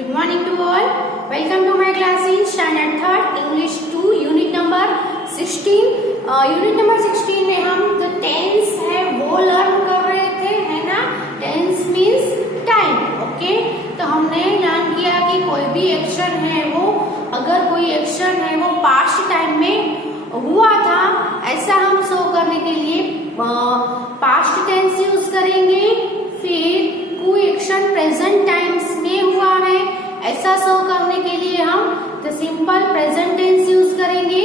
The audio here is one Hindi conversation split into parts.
Good morning to all. Welcome to my class in Standard 3rd English 2 Unit number 16. Unit number 16 में हम जो टेंस है वो लर्न कर रहे थे, है ना. Tense means time. ओके, तो हमने लर्न किया कि कोई भी एक्शन है वो, अगर कोई एक्शन है वो पास्ट टाइम में हुआ था, ऐसा हम शो करने के लिए पास्ट टेंस यूज करेंगे. फिर कोई एक्शन प्रेजेंट टाइम्स में हुआ है, ऐसा शो करने के लिए हम the simple present tense use करेंगे.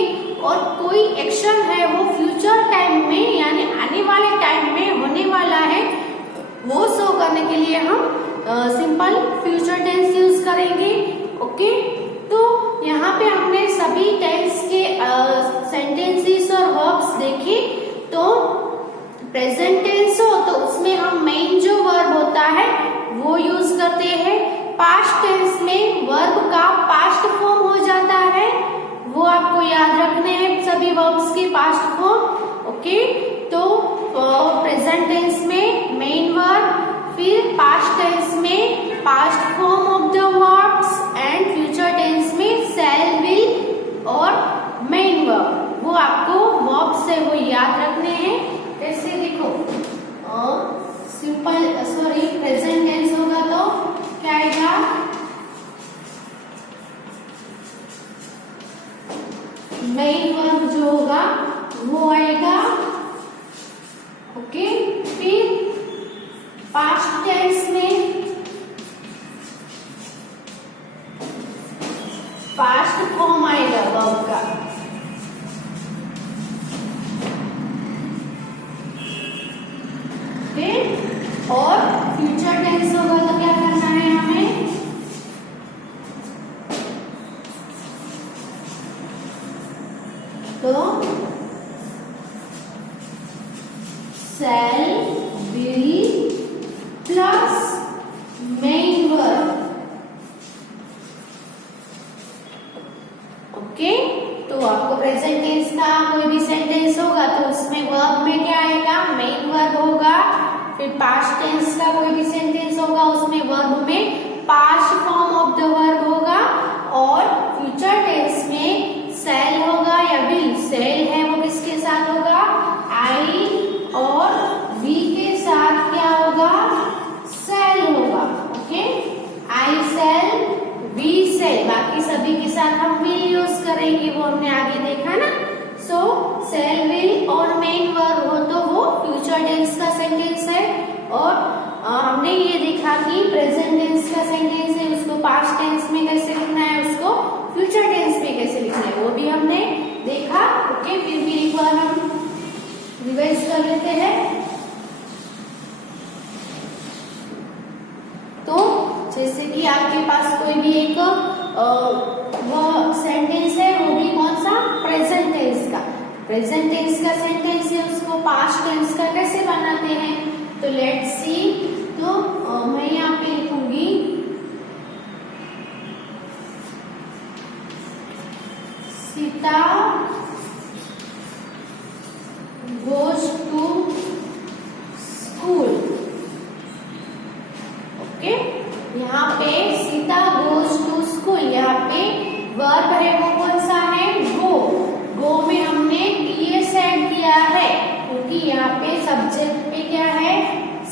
और कोई एक्शन है वो फ्यूचर टाइम में यानी आने वाले टाइम में होने वाला है, वो शो करने के लिए हम सिंपल फ्यूचर टेंस यूज करेंगे. ओके, तो यहाँ पे हमने सभी टेंस के सेंटेंसेस और वर्ब्स देखे. तो प्रेजेंट टेंस हो तो उसमें हम मेन जो वर्ब होता है वो यूज करते हैं. पास्ट टेंस में वर्ब का पास्ट फॉर्म हो जाता है, वो आपको याद रखने हैं सभी वर्ब्स के पास्ट फॉर्म. ओके, तो प्रेजेंट टेंस में मेन वर्ब, फिर पास्ट टेंस में past form of the verbs and future tense में शैल, विल और मेन वर्ब. वो आपको वर्ब से वो याद रखने हैं. जैसे देखो प्रेजेंट टेंस होगा तो क्या आएगा, मेन वर्ब जो होगा वो आएगा. ओके, फिर पास्ट टेंस में पास्ट फॉर्म आएगा वर्ब का. और फ्यूचर टेंस होगा तो क्या करना है हमें, तो shall, will plus main verb. Okay, तो आपको प्रेजेंट टेंस का कोई भी सेंटेंस होगा तो उसमें वर्ब में क्या आएगा, मेन वर्ब होगा. फिर पास्ट टेंस का कोई भी सेंटेंस होगा उसमें वर्ब में past form of the verb होगा. और फ्यूचर टेंस में शैल होगा या विल. शैल है वो किसके साथ होगा, आई और वी के साथ क्या होगा, शैल होगा. Okay, I shell, we shall, बाकी सभी के साथ हम विल यूज करेंगे, वो हमने आगे देखा ना. सो शैल, विल और मेन वर्ब हो तो वो फ्यूचर टेंस का सेंटेंस है. और हमने ये देखा कि प्रेजेंट टेंस का सेंटेंस है उसको पास्ट टेंस में कैसे लिखना है, उसको फ्यूचर टेंस में कैसे लिखना है, वो भी हमने देखा. ओके, फिर भी एक बार हम रिवाइज कर लेते हैं. तो जैसे कि आपके पास कोई भी एक वो सेंटेंस है, वो भी कौन सा, प्रेजेंट टेंस का. प्रेजेंट टेंस का सेंटेंस है उसको पास्ट टेंस का कैसे बनाते हैं, तो लेट्स सी. तो मैं यहाँ पे लिखूंगी Sita goes to school. Okay, यहाँ पे सीता goes to school, यहाँ पे वर्ब है वो कौन सा है, गो. गो में हमने टीएस ऐड किया है क्योंकि यहाँ पे सब्जेक्ट पे क्या है,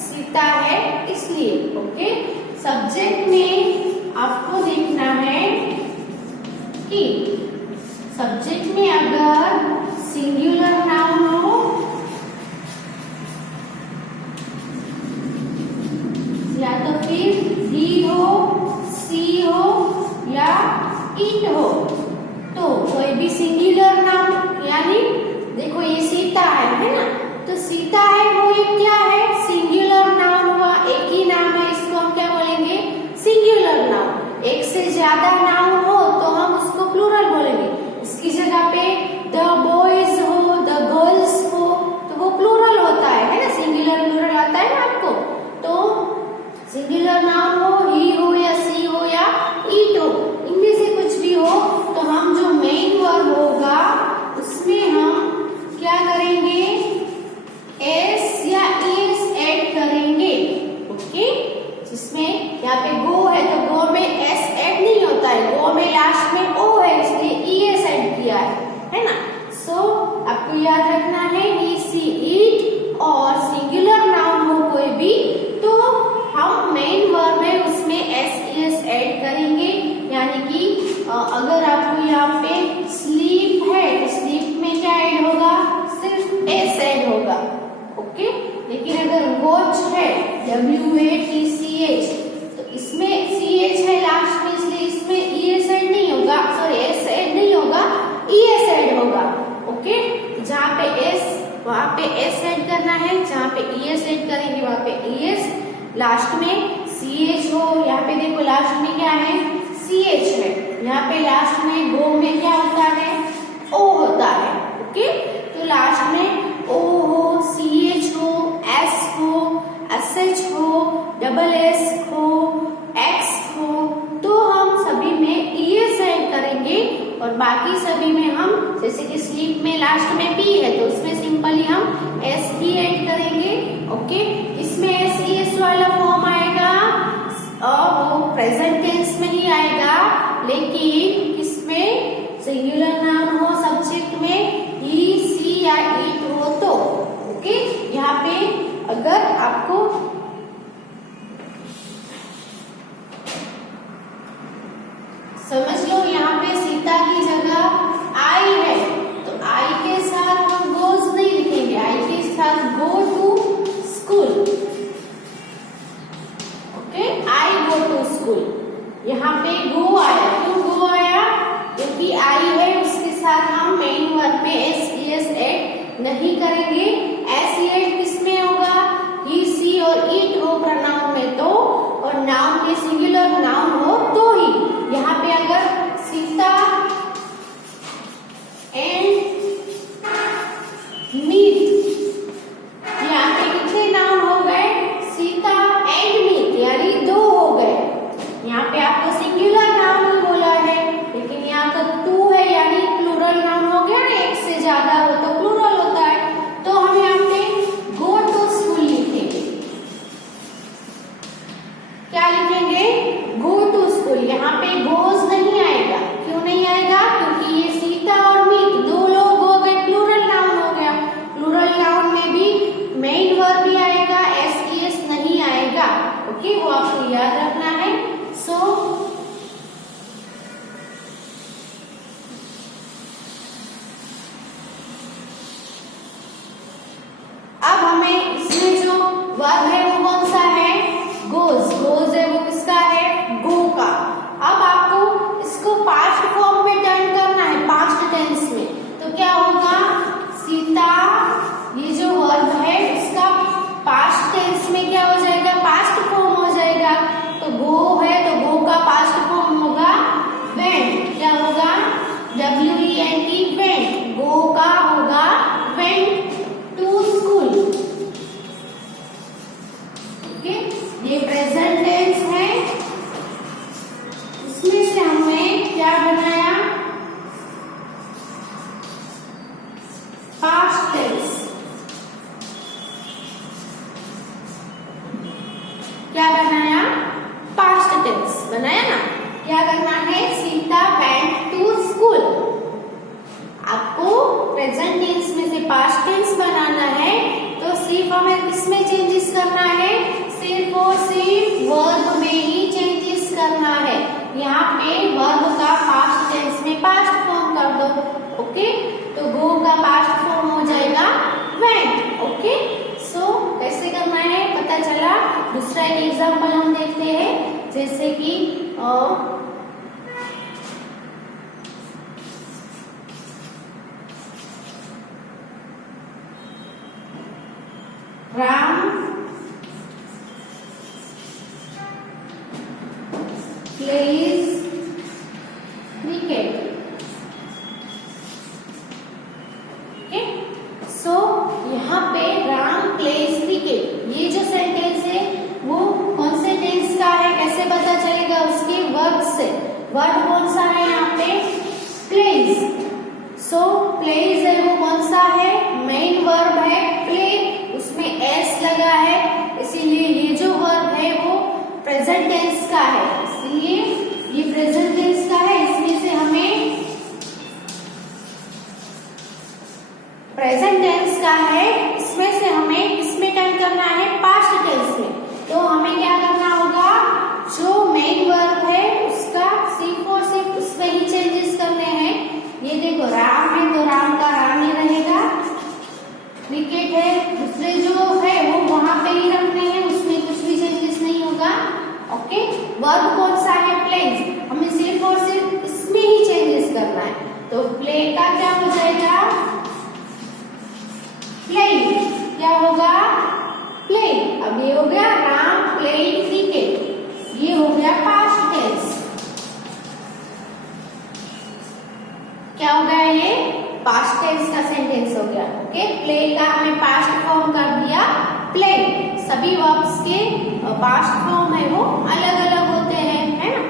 सीता है, इसलिए. ओके, सब्जेक्ट में आपको देखना है कि सब्जेक्ट में अगर सिंगुलर नाउन हो या तो फिर ही हो, सी हो या इट हो, तो कोई भी सिंगुलर नाउन, यानी देखो ये सीता है ना, तो सीता है वो एक क्या है, सिंगुलर नाउन हुआ, एक ही नाम है, इसको हम क्या बोलेंगे, सिंगुलर नाउन. एक से ज्यादा नाउन हो तो हम उसको प्लूरल बोलेंगे. इसकी जगह पे द बॉयज हो, द गर्ल्स हो, तो वो प्लूरल होता है ना, सिंगुलर प्लूरल आता है ना आपको. तो सिंगुलर नाउन हो, ही हो या सी हो या इट हो, इनमें से कुछ भी हो, तो हम जो मेन वर्ब होगा उसमें हम क्या करेंगे, एस या एस ऐड करेंगे. ओके, जिसमें यहाँ पे गो है तो गो में एस और में लास्ट में ओ है इसलिए ES ऐड किया है ना। सो आपको याद रखना है he she it और सिंगुलर नाउन हो कोई भी तो हम मेन वर्ब में उसमें SES ऐड करेंगे। यानी कि अगर आपको यहाँ पे स्लीप है तो स्लीप में क्या ऐड होगा, सिर्फ S ऐड होगा, ओके। लेकिन अगर वॉच है WATCH तो इसमें CH है लास्ट में इसलिए इसमें ES ऐड नहीं होगा, सॉरी S ऐड नहीं होगा, ES ऐड होगा, ओके। जहाँ पे S वहाँ पे S ऐड करना है, जहाँ पे ES ऐड करेंगे वहाँ पे ES, लास्ट में CH हो। यहाँ पे देखो लास्ट में क्या है, CH है, यहाँ पे लास्ट में गो में क्या होता है, O होता है, ओके। तो लास्ट में O हो, CH हो, S हो, SH हो, SS हो, X हो, तो हम सभी में ES ऐड करेंगे और बाकी सभी में हम जैसे कि स्लीप में लास्ट में P है तो उसमें सिंपली हम S भी ऐड करेंगे, ओके। इसमें SES वाला फॉर्म आएगा और वो प्रेजेंट टेंस में ही आएगा, लेकिन इसमें सिंगुलर नाउन हो सब्जेक्ट में he she या it हो तो, ओके। यहाँ पे अगर आपको समझ लो यहाँ पे सीता की जगह I है तो I के साथ हम goes नहीं लिखेंगे, I के साथ go to school, okay. I go to school, यहाँ पे go आया, क्यों go आया, क्योंकि I है उसके साथ हम मेन वर्ब में SES ऐड नहीं करेंगे। SES किसमें होगा, he she और it हो प्रनाउन में तो, और नाउन में सिंगुलर नाउन हो तो ही। यहाँ पे अगर सीता एंड मीत, यहाँ पे कितने नाउन हो गए, सीता एंड मीत यानी 2 हो गए। यहाँ पे आपको सिंगुलर नाउन ही बोला है, लेकिन यहाँ तो 2 है यानी प्लूरल नाउन हो गया ना, एक से ज्यादा हो तो प्लूरल होता है। तो हम यहाँ पे गो टू स्कूल लिखेंगे, क्या लिखेंगे, गो टू स्कूल। यहाँ पे गोज नहीं आएगा, क्यों नहीं आएगा, क्योंकि ये सीता और मीत 2 लोग हो गए, प्लूरल नाउन हो गया। प्लूरल नाउन में भी मेन वर्ब भी आएगा, SES नहीं आएगा, ओके। वो आपको याद रखना है। सो अब हमें इसमें जो वर्ब है वो कौन सा है, गोज। गोज है वो किसका है, गो का। अब आपको इसको पास्ट फॉर्म में टर्न करना है, पास्ट टेंस में, तो क्या होगा, सीता ये जो वर्ब है उसका पास्ट टेंस में क्या हो जाएगा, पास्ट फॉर्म हो जाएगा। तो गो है तो गो का पास्ट फॉर्म होगा वेंट, क्या होगा, WENT वेंट, गो का होगा वेंट टू स्कूल, ओके। ये प्रेजेंट टेंस है, इसमें से हमने क्या बनाया, पास्ट टेंस। क्या बनाया, पास्ट टेंस बनाया ना। क्या करना है, सीता वेंट टू स्कूल। आपको प्रेजेंट टेंस में से पास्ट टेंस बनाना है तो सिर्फ हमें किसमें चेंजेस करना है, सिर्फ और सिर्फ वर्ब में ही चेंजेस करना है। यहाँ पे वर्ब का पास्ट टेंस में पास्ट फॉर्म कर दो, ओके। तो गो का पास्ट फॉर्म हो जाएगा वेंट, ओके। सो कैसे करना है पता चला। दूसरा एक एग्जांपल हम देखते हैं, जैसे कि राम प्लेज क्रिकेट, ओके। सो यहाँ पे राम प्लेज क्रिकेट, ये जो सेंटेंस है वो कौन से टेंस का है, कैसे पता चलेगा, उसके वर्ब से। वर्ब कौन सा है यहाँ पे, प्लेज। सो प्लेज है वो कौन सा है, मेन वर्ब है प्ले, उसमें S लगा है, इसीलिए ये जो वर्ब है वो प्रेजेंट टेंस का है, इसलिए ये प्रेजेंट टेंस का है। देखो राम है तो राम का राम ही रहेगा। क्रिकेट है, दूसरे जो है वो वहां पे ही रखने हैं, उसमें कुछ भी चेंजेस नहीं होगा। ओके, वर्ब कौन सा है? प्लेज, हमें सिर्फ और सिर्फ इसमें ही चेंजेस करना है। तो प्ले का क्या हो जाएगा? प्लेइंग, क्या होगा? प्लेइंग। अब ये हो गया राम प्लेइंग क्रिकेट, ये हो गया पास्ट टेंस। क्या हो गया? ये पास्ट टेंस का सेंटेंस हो गया। ओके, प्ले का हमें पास्ट फॉर्म कर दिया प्ले। सभी वर्ब्स के पास्ट फॉर्म है वो अलग अलग होते हैं, है ना।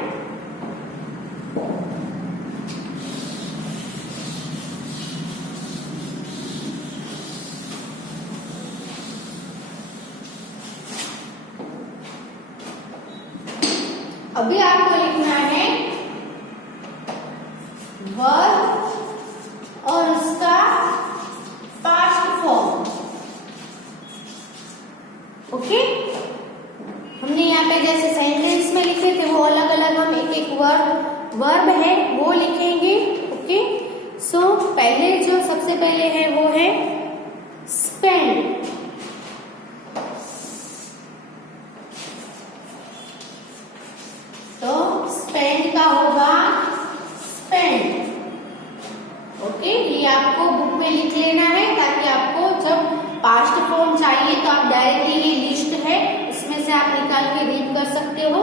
अभी आपको लिखना है वर्ब और उसका पास्ट फॉर्म। ओके, हमने यहाँ पे जैसे सेंटेंस में लिखे थे वो अलग अलग हम एक एक वर्ब है वो लिखेंगे। ओके, सो पहले जो सबसे पहले है वो है स्पेंड। तो स्पेंड का होगा स्पेंड। ओके, ये आपको बुक में लिख लेना है ताकि आपको जब पास्ट फॉर्म चाहिए तो आप डायरेक्टली, ये लिस्ट है इसमें से आप निकाल के रीड कर सकते हो।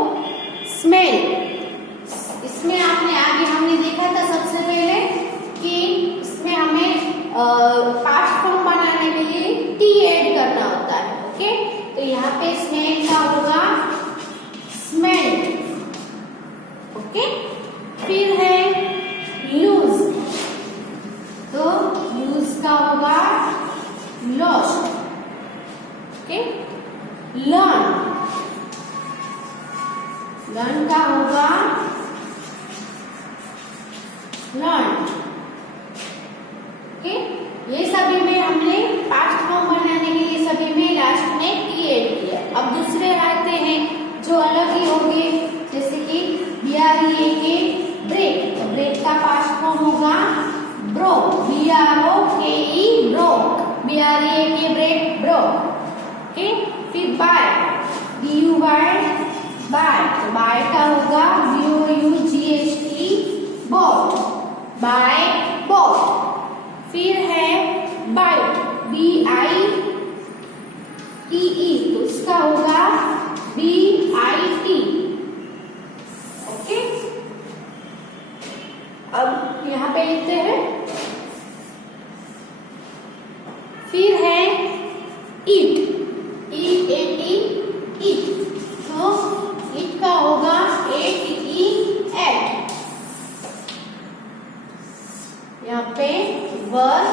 स्मेल, इसमें आपने आगे हमने देखा था सबसे पहले कि इसमें हमें पास्ट फॉर्म बनाने के लिए टी ऐड करना होता है। ओके, तो यहाँ पे स्मेल का होगा स्मेल। ओके, फिर है लूज, तो लूज का होगा लॉस्ट। ओके, लर्न, लर्न का होगा लर्न। ओके, ये सभी में हमने पास्ट फॉर्म बनाने के लिए सभी में लास्ट में टी ऐड किया। अब दूसरे आते हैं जो अलग ही होंगे, जैसे कि BREAK ब्रेक, तो ब्रेक का पास्ट फॉर्म होगा broke, BROKE broke, BREAK break broke. Okay, फिर बाय, BUY बाय, तो बाय का होगा BOUGHT बॉट, बाय बॉट। फिर है बाइट, BITE, तो इसका होगा BIT। ओके, अब यहाँ पे लिखते हैं। फिर है ईट, EAT ईट, तो ईट का होगा ATE एट। यहाँ पे वर्ब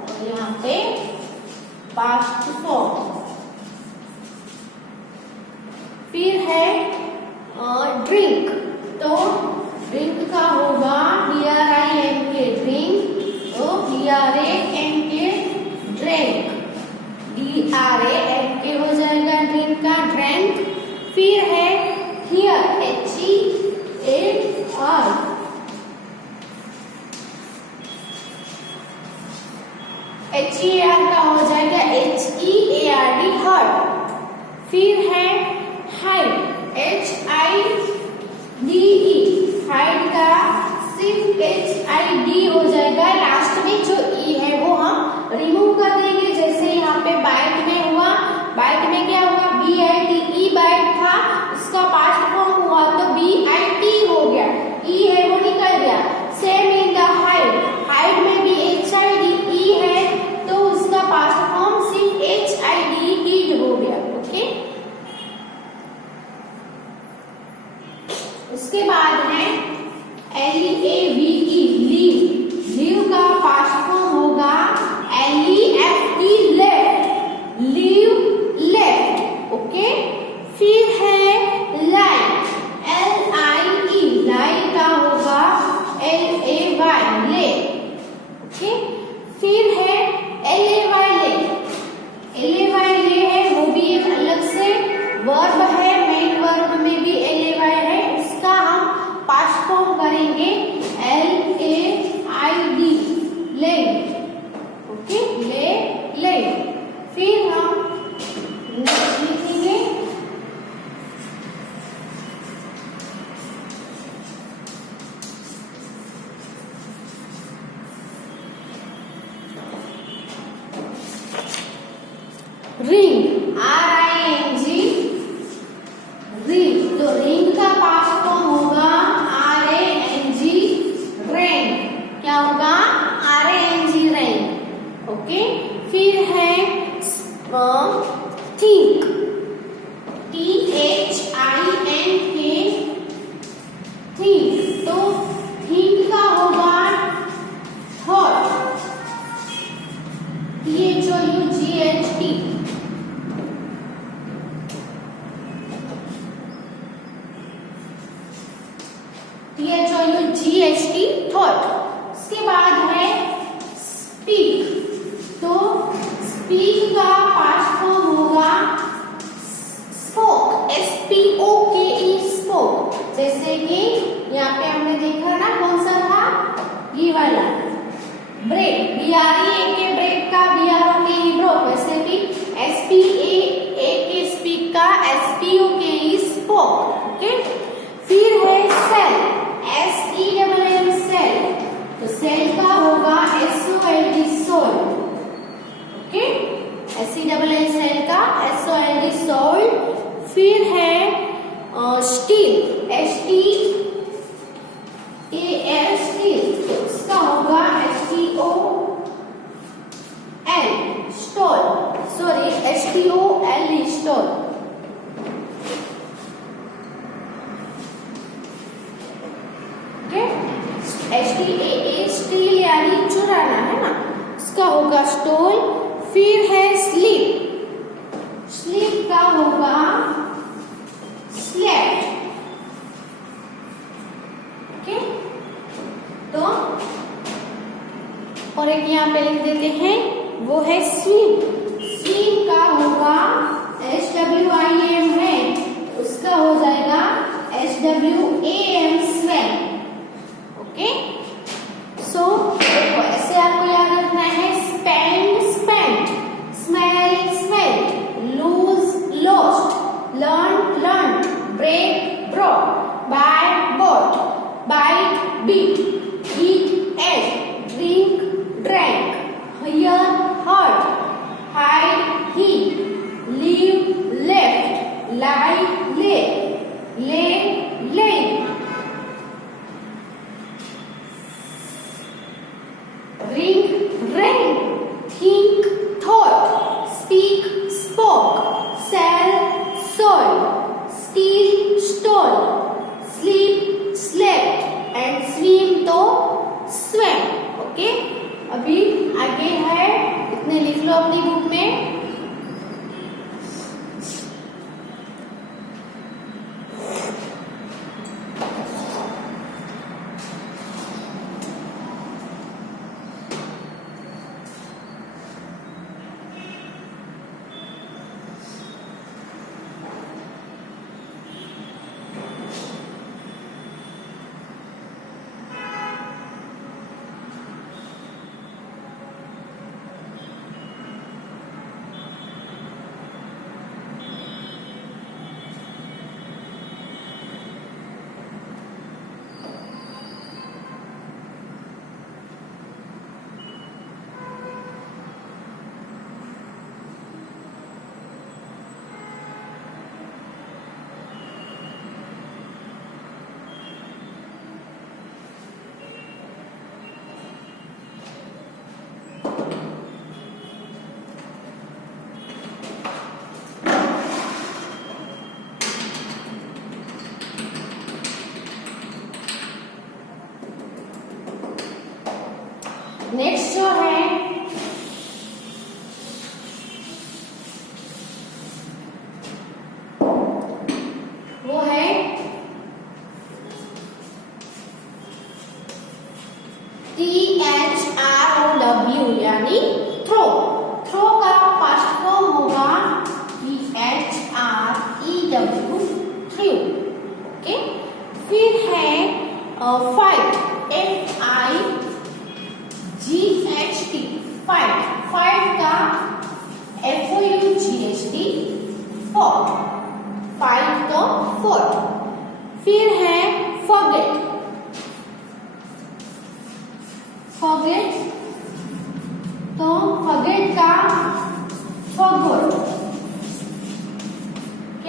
और यहाँ पे पास्ट फॉर्म। फिर है ड्रिंक, तो ड्रिंक का होगा DRINK ड्रिंक, तो DRANK ड्रिंक, DRANK हो जाएगा ड्रिंक का ड्रिंक। फिर है हियर, HEAR, HEAR का हो जाएगा HEARD हर्ट। फिर है हाइड, HIDE, हाइड का सिर्फ HID हो जाएगा, लास्ट में जो ई है वो हम रिमूव कर देंगे। जैसे यहाँ पे बाइट में हुआ, बाइट में क्या हुआ? BITE बाइट था, उसका पास्ट फॉर्म हुआ तो BIT हो गया, ई है वो निकल गया। Same in the hide, hide में भी HIDE है तो उसका पास्ट फॉर्म सिर्फ HID हिड हो गया। ओके, उसके बाद है LEAVE लीव, लीव का पास्ट फॉर्म होगा LEFT left, leave left. Okay, फिर है लाई, LIE, लाई का होगा LAY ले। ओके, फिर है LAY ले, LAY ले है वो भी एक अलग से वर्ब है, मेन वर्ब में भी LAY है, इसका हम पास्ट फॉर्म करेंगे LAID। Ring, RING, ring. तो रिंग का पास्ट फॉर्म होगा RANG, रैंग। क्या होगा? RANG, wrong. ओके। फिर है थिंक, THINK, थिंक। तो थिंक का होगा थॉट, THOUGHT। THOUGHT, thought. उसके बाद है स्पीक। तो स्पीक का पास्ट फॉर्म होगा स्पोक, SPOKE, स्पोक। जैसे कि यहाँ पे हमने देखा ना, कौन सा था? ये वाला ब्रेक, BREAK, ब्रेक का BROKE, ब्रोक। वैसे भी SPAAK, स्पीक का SPOKE, स्पोक। ओके। फिर है सेल, SELL, सेल। तो सेल का होगा SOLD, soul. Okay. SELL, cell का SOLD, सोल। फिर है स्टील, STAL, स्टील। इसका होगा STOL, stall. Sorry, STOL, stall. STAA, steel, यानी चुराना, है ना। इसका होगा स्टोल। फिर है स्लीप, स्लीप का होगा स्लेप्ट। ओके। तो और एक यहाँ पे लिख देते हैं, वो है स्विम। स्विम का होगा SWIM, है, उसका हो जाएगा SWAM, स्वेम। ओके। सो देखो, ऐसे आपको याद रखना है। Spend, spent, smell, smell, lose, lost, learn, learn, break, broke, buy, bought, bite, bit, eat, ate, drink, drank, hear, heard, hide, hid, leave, left, lie, lay, lay, ring, rang, think, thought, speak, spoke, sell, sold, steal, stole, sleep, slept, and swim तो swam। ओके। अभी आगे है, इतने लिख लो अपनी बुक में। नेक्स्ट जो है वो है THROW, यानी थ्रो। थ्रो का पास्ट फॉर्म होगा THREW, थ्रू। ओके। फिर है फाइट, FIGHT, फाइट। फाइट का FOUGHT, फॉट। फाइट तो फॉट। फिर है फॉरगेट, फॉरगेट तो फॉरगेट का फॉरगॉट।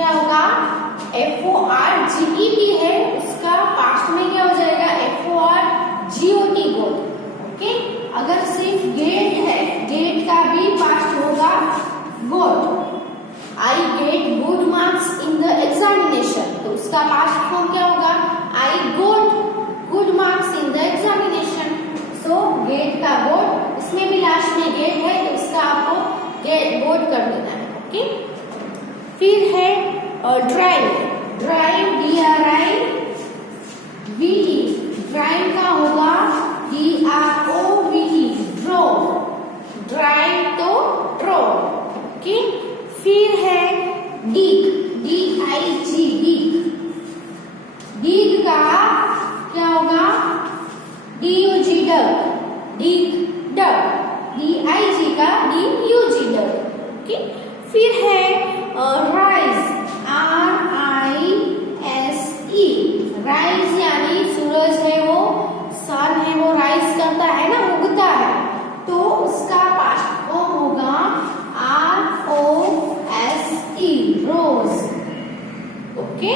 क्या होगा, FORGET है, उसका पास्ट में क्या हो जाएगा, FORGOT गोट। ओके, अगर सिर्फ गेट है, गेट का भी पास्ट होगा got. I get good marks in the examination, तो उसका पास्ट फॉर्म क्या होगा, I got good marks in the examination. So get का गोट, इसमें भी लास्ट में गेट है तो इसका आपको गेट गोट कर देना है। ओके, फिर है ड्राइव, ड्राइव DRIVE, ड्राइव का होगा DROVE, ड्रॉ, ड्राइव तो ड्रॉ। ओके, फिर है डिग, DIG, डिग, डिग का क्या होगा, DUG डग, डिग डग, DIG का DUG डग। ओके, फिर है राइज, RISE, राइज यानी सूरज है वो, सन है वो राइज करता है ना, उगता है, तो उसका पास्ट फॉर्म होगा ROSE, रोज। ओके,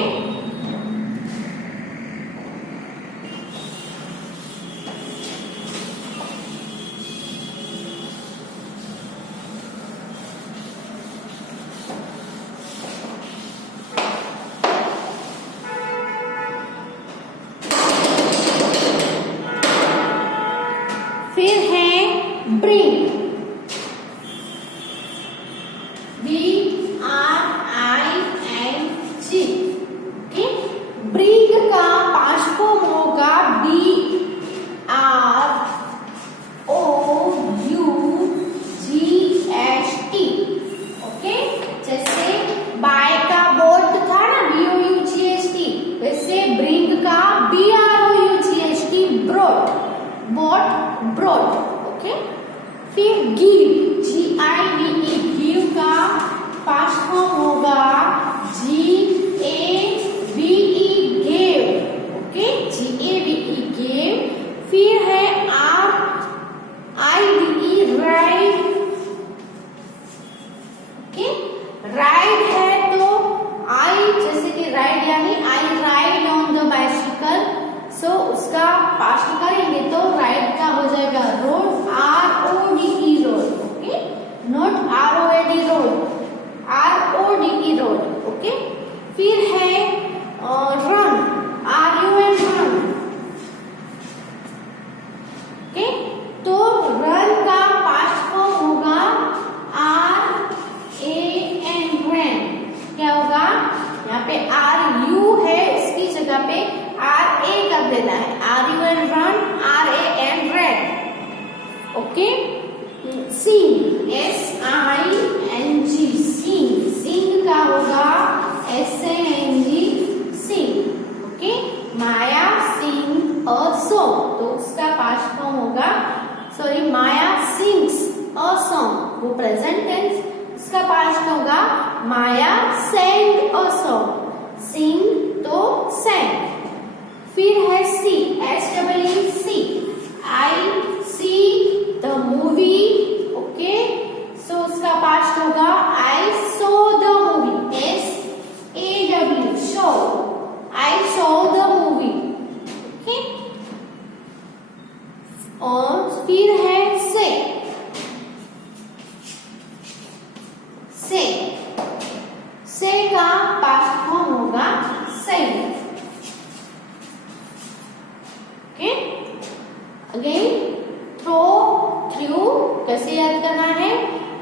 फिर है ब्रिंग, BRING। ओके, ब्रिंग का पास्ट फॉर्म होगा BROUGHT। ओके, जैसे बाय का बोट था ना, BOUGHT, वैसे ब्रिंग का BROUGHT, brought, boat brought. Okay, फिर गिव, GIVE, गिव का पास्ट फॉर्म होगा GAVE, gave. Okay, GAVE, gave. फिर है RIDE, राइड। ओके, राइड है तो आई, जैसे कि राइड यानी I ride on the bicycle, so उसका पास्ट करेंगे तो राइड का हो जाएगा rode, RODE, rode. Okay, not ROAD, road, RODE, rode. Okay, फिर है रन, RUN, रन। ओके, तो रन का पास्ट फॉर्म होगा RAN, रैन। क्या होगा, यहाँ पे RU है, इसकी जगह पे RA कर देना है, RUN, run, RAN, ran. Okay, sing, SING, sing, sing का होगा SANG, sing. Okay, Maya sing a song, तो उसका पास्ट फॉर्म होगा, sorry, Maya sings a song, वो प्रेजेंट टेंस, उसका पास्ट होगा माया sang अ सॉन्ग, सिंग तो sang। फिर है see, SEE, I see the movie। Okay, so उसका पास्ट होगा I saw the movie, SAW, show, I saw the movie। Okay, और फिर है से, से का पास्ट फॉर्म होगा sang। Okay, again throw, threw, कैसे याद करना है,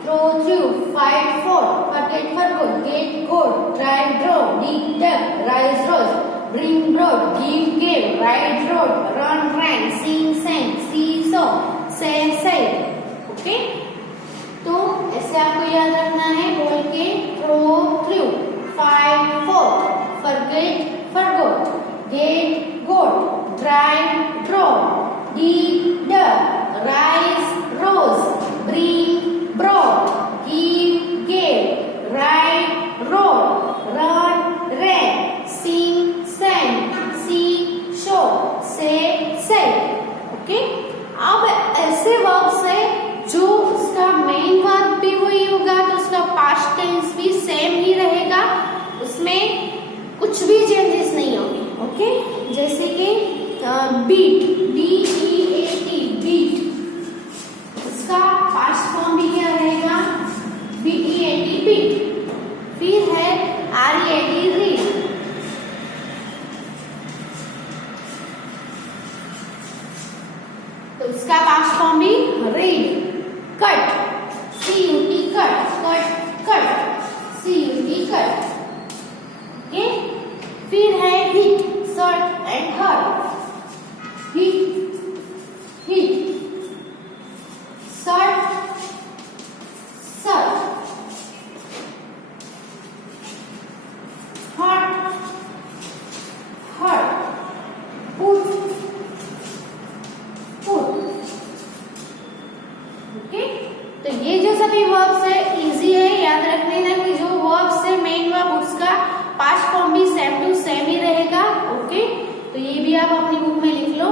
throw, threw, fight fought, forget forgot, get got, drive drove, dig dug, rise rose, bring brought, give gave, ride rode, run ran, sing sang, see saw, say said। Okay, तो ऐसे आपको याद रखना है बोल के, throw, threw, fight fought, forget forgot, get got, drive draw, dig dug, rise rose, bring brought, give gave, ride rode, run ran, sing sang, see show, say said। Okay, अब ऐसे वर्ब्स है जो उसका मेन वर्ब भी वही होगा तो उसका पास्ट टेंस भी सेम ही रहेगा, उसमें बीट, BEAT, बीट, इसका पास्ट फॉर्म भी क्या रहेगा? BEAT, beat. फिर है READ, रीड, तो इसका पास्ट फॉर्म भी read. Cut, CUT, cut, cut, cut, CUT, cut. Okay, फिर है hit, shut and hurt, hit, hit, shut, shut, hurt, hurt, put, put. Okay, तो ये जो सभी वर्ब्स है इजी है, याद रख लेना कि जो वर्ब्स है मेन वर्ब उसका पास्ट फॉर्म भी सेम टू सेम ही रहेगा। ओके, तो ये भी आप अपनी बुक में लिख लो।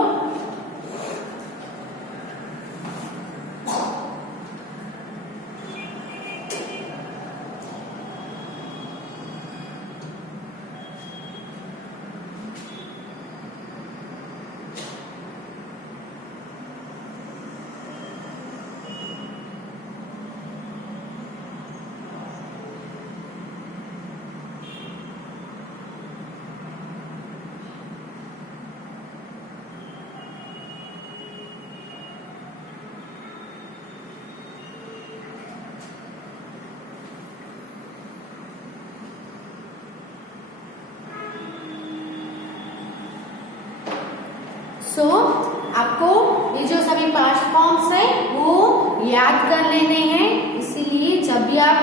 सो आपको ये जो सभी पास्ट फॉर्म्स है वो याद कर लेने हैं। इसीलिए जब भी आप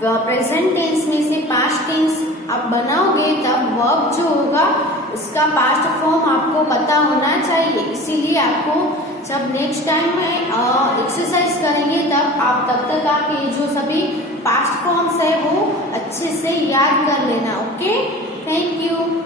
प्रेजेंट टेंस में से पास्ट टेंस आप बनाओगे तब वर्ब जो होगा उसका पास्ट फॉर्म आपको पता होना चाहिए। इसीलिए आपको जब नेक्स्ट टाइम में एक्सरसाइज करेंगे तब तक आप ये जो सभी पास्ट फॉर्म्स है वो अच्छे से याद कर लेना। Okay, thank you.